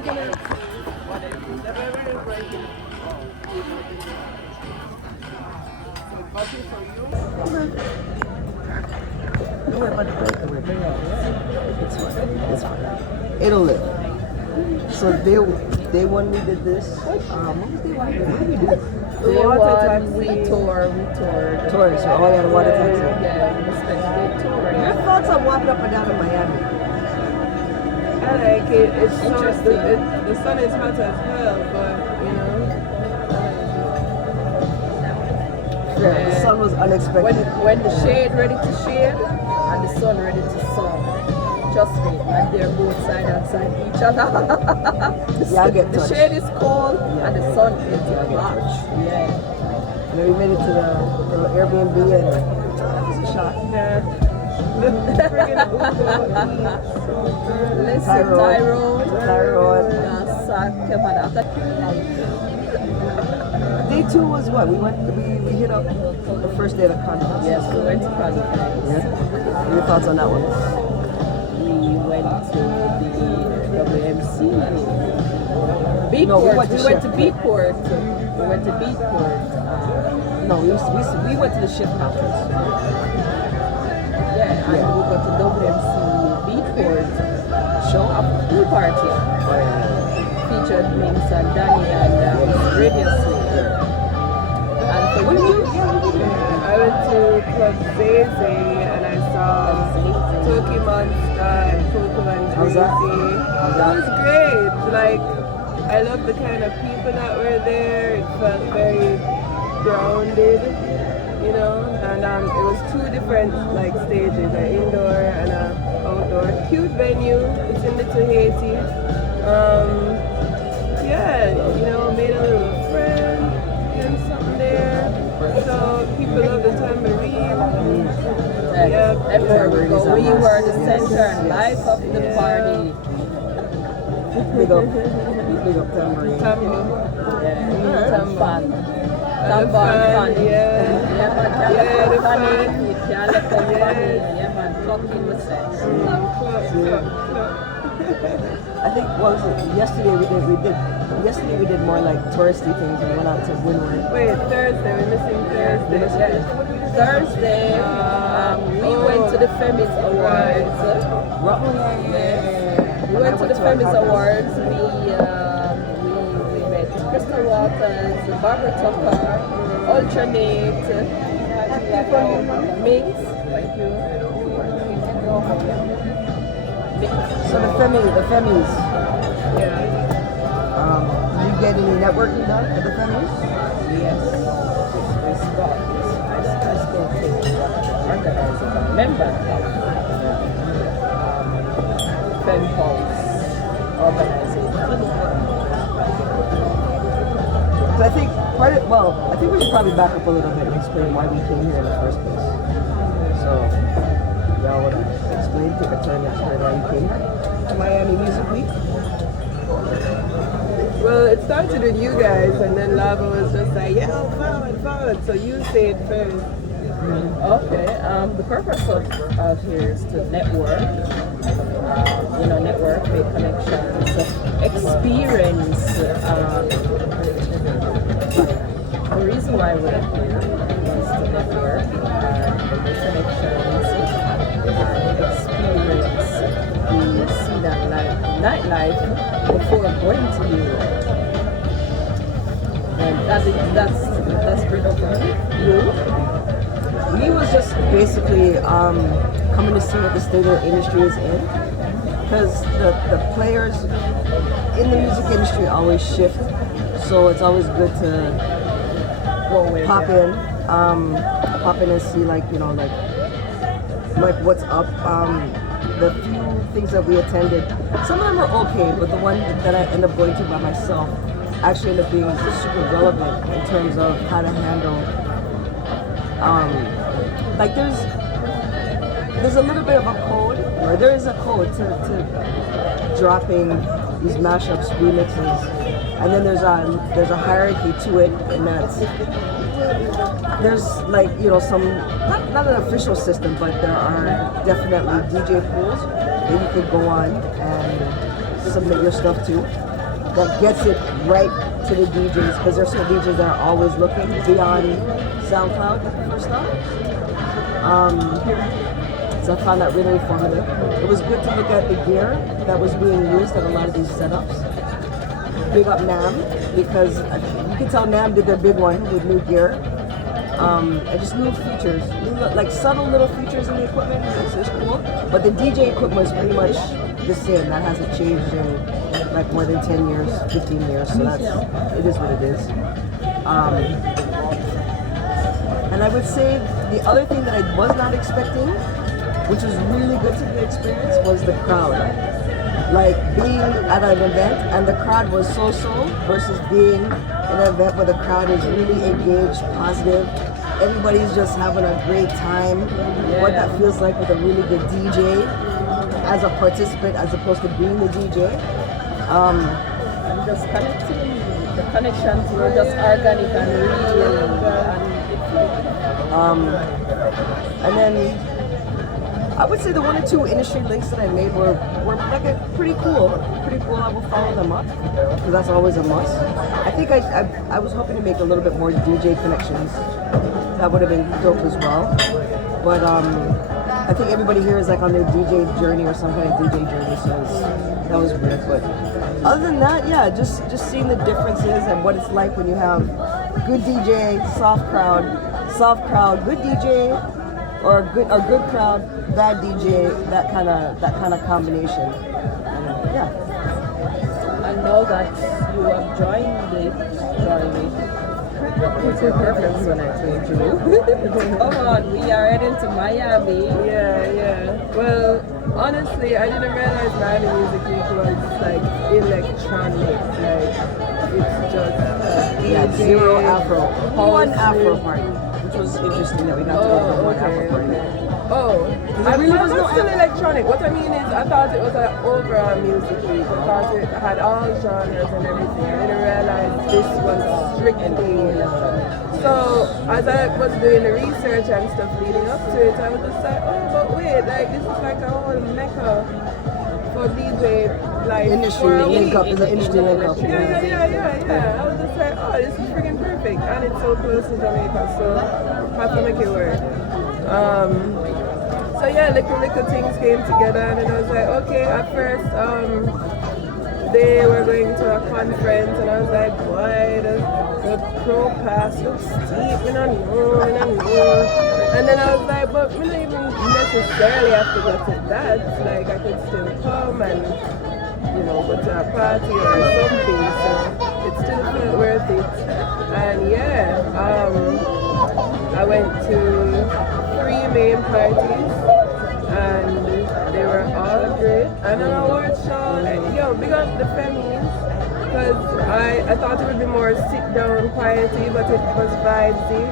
It's fine. It's fine. It'll live. So day one we did this. What was day one? What did we do? Day one we toured. Tours. So all you had a water taxi. Yeah, we spent the day touring. Your thoughts on walking up and down in Miami? I like it. It's interesting. The sun is hot as hell, but you know. Yeah, the sun was unexpected. When the shade ready to shade and the sun ready to sun. Trust me, and they're both side and side each other. The shade is cold and the sun is hot. Yeah. And then we made it to the Airbnb and that was a shot. Yeah. Listen, Tyrone. Day two was what? We hit up the first day of the conference. Yes, we went to conference. Yeah. What are your thoughts on that one? We went to the WMC. No, we went to Beatport. We went to Beatport. No, we went to the ship conference. Yeah, and we got to WMC Beatport show a pool party. Featured Minx and Danny and Radio Sleep. And for What did you? I went to Club Zaze and I saw Toki Monster and Coco and How's that? It was great. Like, I love the kind of people that were there. It felt very grounded, you know. And it was two different like stages, an indoor and an outdoor. Cute venue. It's in Little Haiti. Yeah, you know, made a little friend and something there. So people love the tambourine. Yeah, everywhere we go, we were the center and life of the party. Big up tambourine. Yeah, Tamban. Fun. Yeah, man, funny. You can't let them funny. Yeah, man, talking with sex. I think what was it? Yesterday we did more like touristy things. We went out to Windward. Wait, Thursday. We're missing Thursday. Thursday, we went to the Femis Awards. We went to the Femis Awards. We met Crystal Waters, Barbara Tucker, Alternate, Minx. Thank you. So the Femis. Yeah. Did you get any networking done at the Femis? Yes. I spoke to the organizer, member of Fem Pulse organization. So I think I think we should probably back up a little bit and explain why we came here in the first place. So y'all would explain why you came here to Miami Music Week? Well, it started with you guys, and then Lava was just like, yeah, forward. So you say it first. Okay. The purpose of here is to network. Network, make connections, experience. The reason why we're here is to network, make connections, experience the scene and nightlife before going to Europe. And that's pretty up for me. Me was just basically coming to see what the state of the industry is in, because the players in the music industry always shift, so it's always good to pop in and see like what's up. The few things that we attended, some of them were okay, but the one that I ended up going to by myself actually ended up being super relevant in terms of how to handle like there's a little bit of a code, or there is a code to dropping these mashups, remixes, and then there's a hierarchy to it, and there's like some not an official system, but there are definitely DJ pools that you could go on and submit your stuff to. that gets it right to the DJs, because there's some DJs that are always looking beyond SoundCloud for stuff. So I found that really informative. It was good to look at the gear that was being used at a lot of these setups. Big up NAM, because you can tell NAM did their big one with new gear. And just new features, like subtle little features in the equipment. It's cool. But the DJ equipment is pretty much the same. That hasn't changed in like more than 10 years, 15 years. So it is what it is. And I would say the other thing that I was not expecting, which was really good to the experience, was the crowd. Like being at an event and the crowd was so-so versus being in an event where the crowd is really engaged, positive. Everybody's just having a great time. Yeah. What that feels like with a really good DJ as a participant as opposed to being the DJ. And just connecting, the connections were just organic and real. And then I would say the one or two industry links that I made were like pretty cool. I will follow them up because that's always a must. I think I was hoping to make a little bit more DJ connections. That would have been dope as well. But I think everybody here is like on their DJ journey or some kind of DJ journey, so that was weird. But other than that, yeah, just seeing the differences and what it's like when you have good DJ, soft crowd, good DJ, or good crowd, bad DJ, that kind of combination. And, yeah. I know that you have joined it. What's your preference when I told you? Come on, we are heading to Miami. Yeah. Well, honestly, I didn't realize Miami Music Week was like electronic. Like it's just zero Afro. One Afro party, which was interesting that we got to go to one Afro party. Oh, I really was still electronic. What I mean is, I thought it was an overall music week. I thought it had all genres and everything. I didn't realize this was strictly electronic. So as I was doing the research and stuff leading up to it, I was just like, oh, but wait, like this is like a whole mecca for DJ like industry link up. Is an industry link up. Yeah. I was just like, oh, this is freaking perfect, and it's so close to Jamaica, so I have to make it work. So yeah, little things came together, and then I was like, okay, at first, they were going to a conference, and I was like, boy, the pro pass looks steep, I don't know. And then I was like, but we don't even necessarily have to go to that, like I could still come and, go to a party or something, so it still felt worth it. And yeah, I went to 3 main parties, and they were all great. And an award show, big up the femies, because I thought it would be more sit down, quiety, but it was vibesy.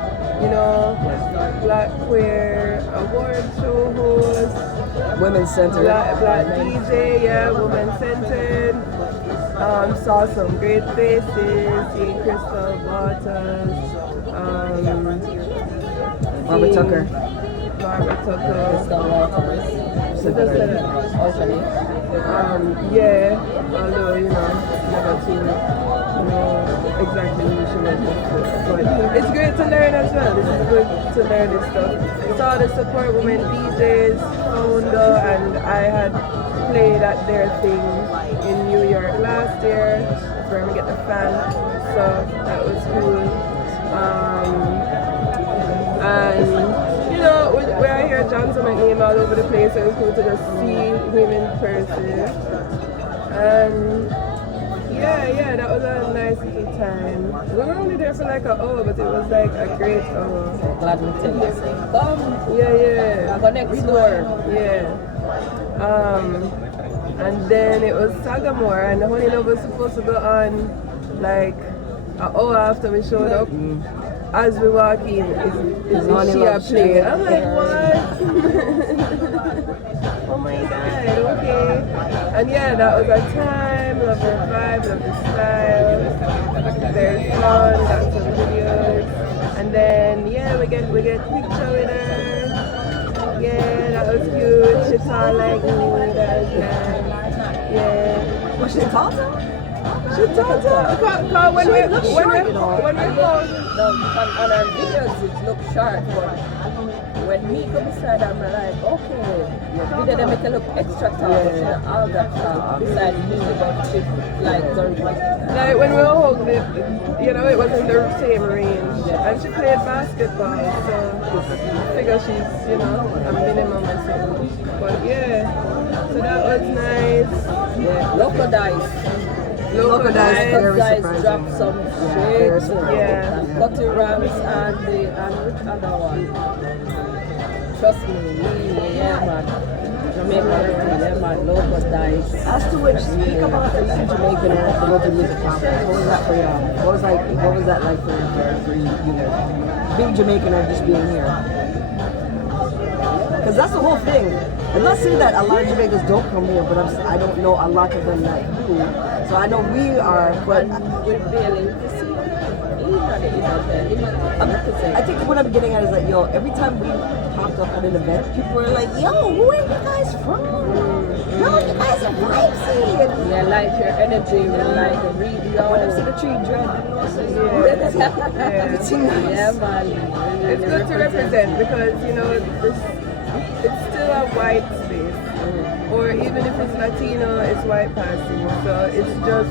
Black queer award show host, women centered, black DJ, women centered. Saw some great faces, seeing Crystal Waters, Barbara Tucker. Crystal Waters. Although, never seen exactly who she was before. But it's great to learn as well. This is good to learn this stuff. Saw the Support Women DJs founder, and I had played at their thing in New York last year where we get the fan. So that was cool. And where I hear Johnson name all over the place, so it was cool to just see him in person. And yeah, that was a nice little time. We were only there for like an hour, but it was like a great hour. Glad we tell you. Come. Yeah. I go next door. Yeah. And then it was Sagamore, and the Honey Love was supposed to go on like an hour after we showed up. As we walk in, is she a play? I'm like, what? Oh my god, okay. And yeah, that was our time, love her vibe, love the style. Very fun, got some videos. And then we get picture with her. Yeah, that was cute. She saw like me, that was nice. Yeah. Was she tall? She talks about when we hold. No, on our videos it looks sharp, but when me come beside I'm like, okay, your video they make it look extra tall, but she not all that tall. Beside me, about 50, like 30. Like when we all hugged it, you know, it was in the same range. And she played basketball, so I figure she's, you know, a minimum or something. But yeah, so that was nice. Yeah, local dice. Local dice, very Guys surprising. dropped some shit. Yeah. Cutty Rams and which other one? Trust me, yeah man. Jamaican, yeah man, local dice. As to which, speak about the Jamaican and the Local Music Conference. What was that for y'all? What was that like for you guys? Being Jamaican and just being here. Because that's the whole thing. I'm not saying that a lot of Jamaicans don't come here, but I don't know a lot of them that do. So I know we are, but We're barely, I think what I'm getting at is like, yo, every time we popped up at an event, people were like, yo, where are you guys from? Yo, you guys are vibesy. yeah, like your energy, like the radio. When I'm seeing the tree dread, everything nice. Yeah man. It's good to represent because, you know, it's still a white space. Or even if it's Latino, it's white passing. So it's just,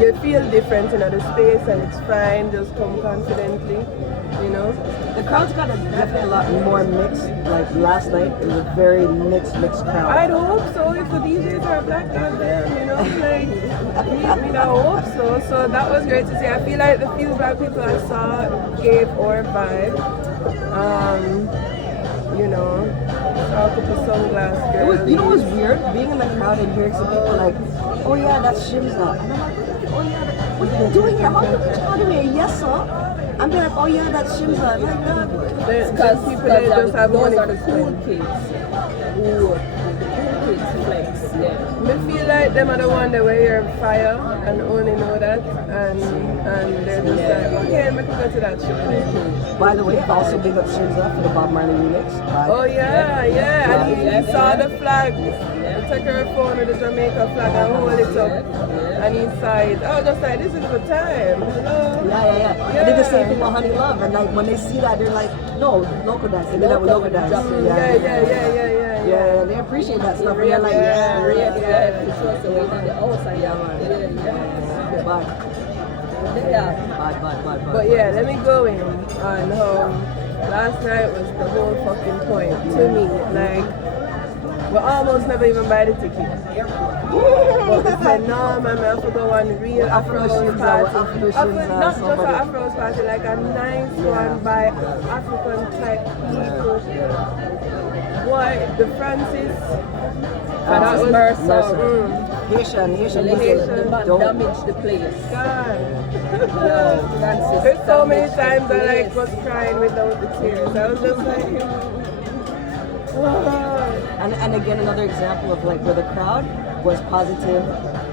you feel different in the space and it's fine, just come confidently, you know. The crowd's got definitely a lot more mixed. Like last night, it was a very mixed crowd. I'd hope so if the DJs are black out there, you know, like, I hope so. So that was great to see. I feel like the few black people I saw gave our vibe. You know, saw a couple sunglass It was, girls. you know what's weird? Being in the crowd and hearing some people like, oh yeah, that's Shimza. And I'm like, oh yeah, what are you doing here? How come you're talking to me? Yes, sir. I'm like, oh yeah, that's Shimza. I'm like, nah. There's people that just have money those are to the cool spend. kids. Who the cool kids flex, yeah. I feel like them are the one that wear fire and only know that and they're just like, okay, we can go to that show. By the way, also big up Shimza for the Bob Marley remix. Oh yeah, and he saw the flag. He took her phone with the Jamaica flag and hold it up. And he said, oh, just like, this is the time. Hello. Yeah. I did the same thing with Honey Love, and like when they see that, they're like, no, local dance. They did that with local dance. Yeah, they appreciate that stuff. And they're like, But yeah, let me go in on how last night was the whole fucking point to me. Like, we almost never even buy the ticket. But we said, no, man, I have to go on real Afro party. Not just an Afro party, like a nice one by African type people. Boy, the Francis. That was Mercer. Haitian The man damaged the place. God. Francis There's so many damaged the times I place. was crying without the tears. I was just like, oh. And again, another example of like where the crowd was positive,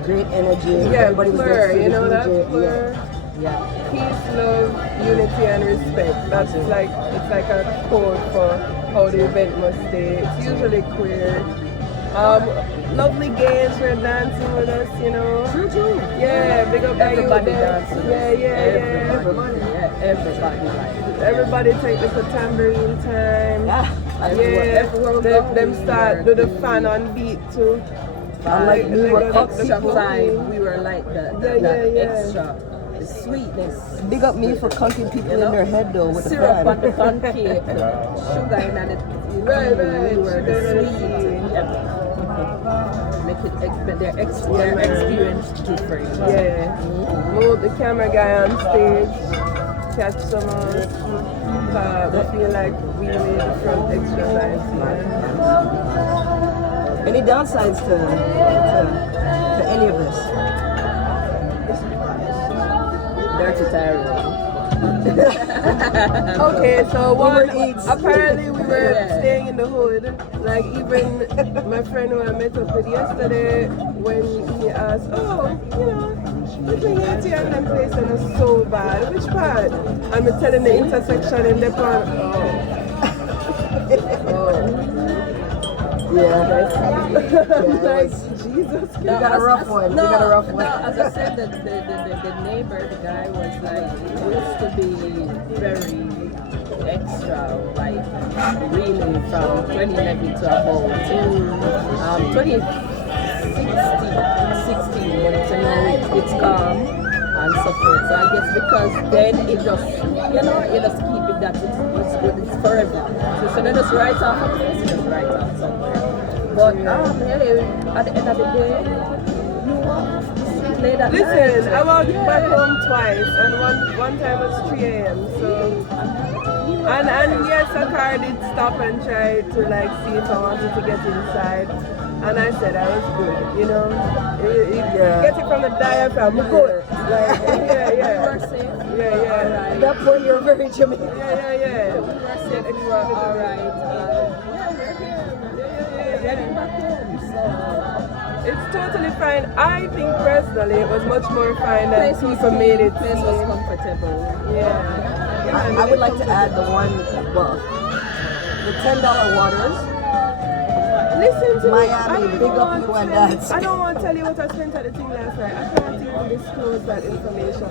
great energy. Yeah, everybody was Fleur, there. you know that Fleur? Yeah. Peace, love, unity, and respect. That's like, it's like a code for how the event must stay. It's usually queer. Lovely gays were dancing with us, you know. True. Yeah, big up Everybody dance. dancing. Yeah. Everybody take the tambourine time. Yeah. Them start do the fan on beat too. Like we were Extra time, we were like the extra. The sweetness. Big up me for conking people in their head though with syrup the on the pancake, sugar in it. Right. We were the sweet. Make it their experience different. Yeah. Move the camera guy on stage, catch some of us. I feel like we made the front extra nice. Any downsides to any of this? Dirty tyrant. Okay, so apparently we were staying in the hood. Like even my friend who I met up with yesterday, when he asked, oh, you know, living here and them place and it's so bad. Which part? I'm telling the intersection in the part. Yeah. Like, Jesus. You got a rough one. No, You got a rough no, one. as I said, the neighbor, the guy was like, used to be very extra, like really from 2011 to about 2016, but you know, it's calm and so forth. So I guess because then it just, you know, you just keep it that it's good, it's forever. So they just write off a place, you just write off somewhere. But hey, at the end of the day, you want to play that Listen, night. I walked back home twice, and one time was 3 a.m. So, and yes, a car did stop and try to like see if I wanted to get inside, and I said I was good, you know. Get it from the diaphragm, we're good. Like, yeah. You were safe. Yeah. At that point, you're very Jamaican. Yeah. You were safe. You were all right. Getting back home, so It's totally fine. I think personally it was much more fine than place was people made it place was seem. comfortable. Yeah. I would like to add the $10 waters. Listen to Miami, me. big up you and that. I don't want to tell you what I spent at the thing last night. I can't even disclose that information.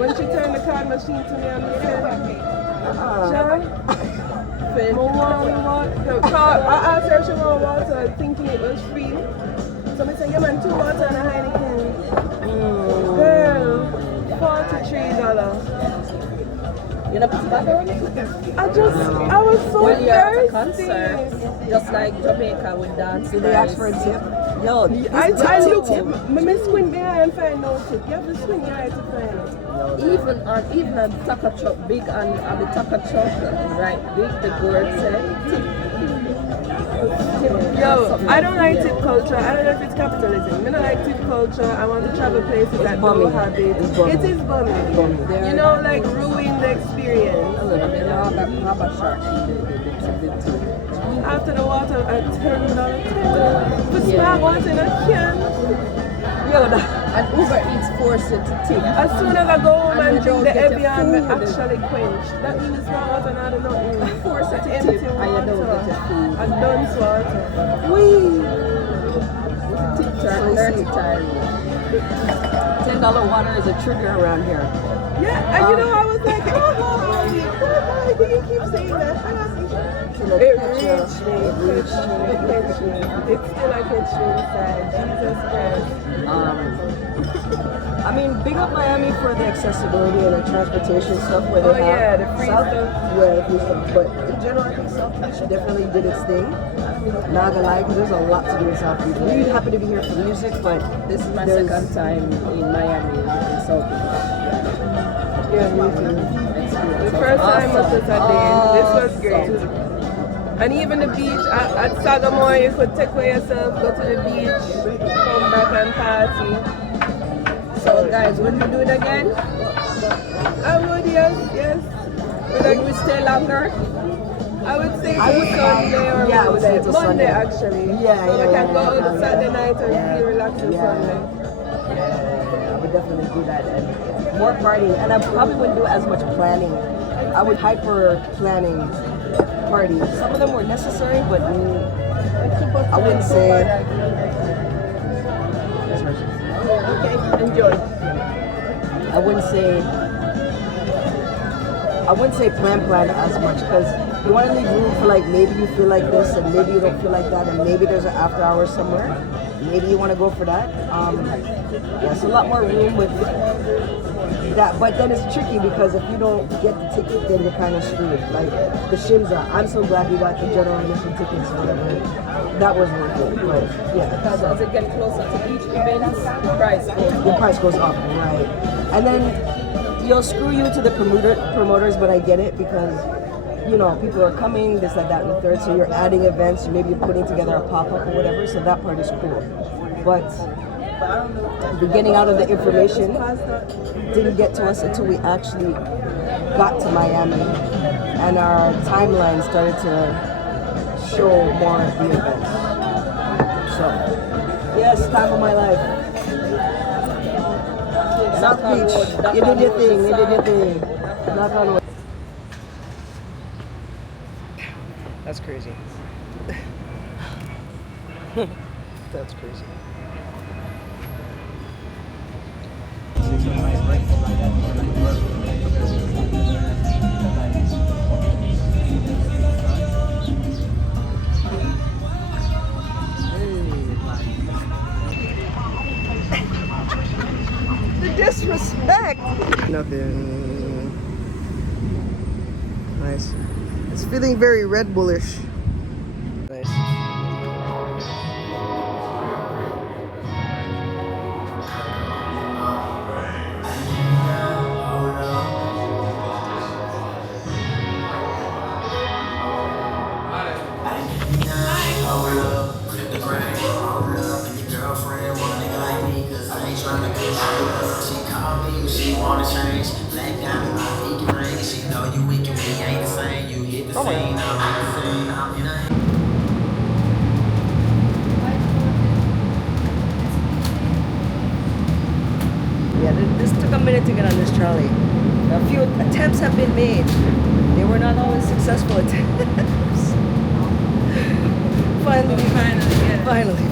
When she turned the card machine to me and said, John, I asked her if she wanted water, thinking it was free. So I said, yeah man, 2 water and a Heineken. Girl, $43. You know, put back on? I was so When you're at a thirsty. concert, just like Jamaica with dance. Did they ask for a tip? Yo, I looked at me squint behind and find no tip. You have to squint your eye to find it. Even a taco truck, big and the taco truck, right, big, the board said, tip. Yo, I don't like tip culture. I don't know if it's capitalism. I don't like tip culture. I want to travel places that don't have it. It is bumming. You know, like ruin the experience. A little bit of have a shark. After the water at $10. Put smart water in a can. Yo, And Uber Eats force you to tip. As soon as I go home And and you drink don't the get your Evian, I food. actually quench. That means the smart water not enough. Force you to Empty tip and you don't get your water. food. And dunce water. Tip turn dirty time. $10 water is a trigger around here. Yeah, and you know, I was like, why do you keep saying that? And I was Till like, it it catch reached me, you. it reached me, it catch me. It's still like it's inside. Jesus Christ. I mean, big up Miami for the accessibility and the transportation stuff where they have the free South, stuff. Yeah, the free stuff. But in general, I think South Beach definitely did its thing. Not gonna lie, 'cause there's a lot to do in South Beach. We happen to be here for music, but This is my there's- second time in Miami in South Beach. Yeah, me too. The first time was Saturday. This was great. And even the beach at Sagamore, you could take away yourself, go to the beach, come back and party. So guys, would you do it again? I would, yes. Would we stay longer? I would say I would, Sunday or yeah, I would say Monday. till Monday Sunday. actually. Yeah, So yeah, I can yeah, go yeah, out yeah. Saturday night and feel relaxed on Yeah. Sunday. I would definitely do that and more partying. And I probably wouldn't do as much planning. I would hyper planning parties. Some of them were necessary, but I wouldn't say. Okay, enjoy. I wouldn't say plan as much because you want to leave room for like maybe you feel like this and maybe you don't feel like that and maybe there's an after hours somewhere. Maybe you want to go for that. There's a lot more room with that, but then it's tricky because if you don't get the ticket, then you're kind of screwed. Like the Shimza, I'm so glad we got the general admission tickets, whatever. That was worth it, but yeah. Because as it gets closer to each event, the price goes The up. price goes up, right? And then you'll screw you to the promoters, but I get it because you know people are coming, this, that, and the third. So you're adding events, maybe you're putting together a pop-up or whatever. So that part is cool, but the getting out of the information didn't get to us until we actually got to Miami, and our timeline started to show more of the events. So, yes, time of my life. South Beach, you did your thing, Knock on wood. That's crazy. That's crazy. disrespect. Nothing. Nice. It's feeling very Red Bullish. Nice. Yeah, this took a minute to get on this trolley. A few attempts have been made. They were not always successful attempts. Finally, yeah. finally.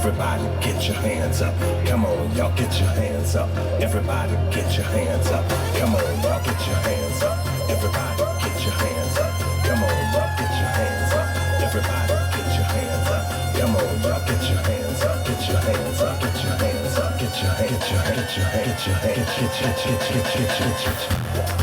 Everybody get your hands up. Come on, y'all get your hands up. Everybody get your hands up. Come on, y'all get your hands up. Everybody get your hands up. Come on, y'all get your hands up. Everybody get your hands up. Come on, y'all get your hands up. Get your hands up. Get your hands up. Get your hands up. Get your hands up. Get your hands up. Get your hands up. Get your hands up.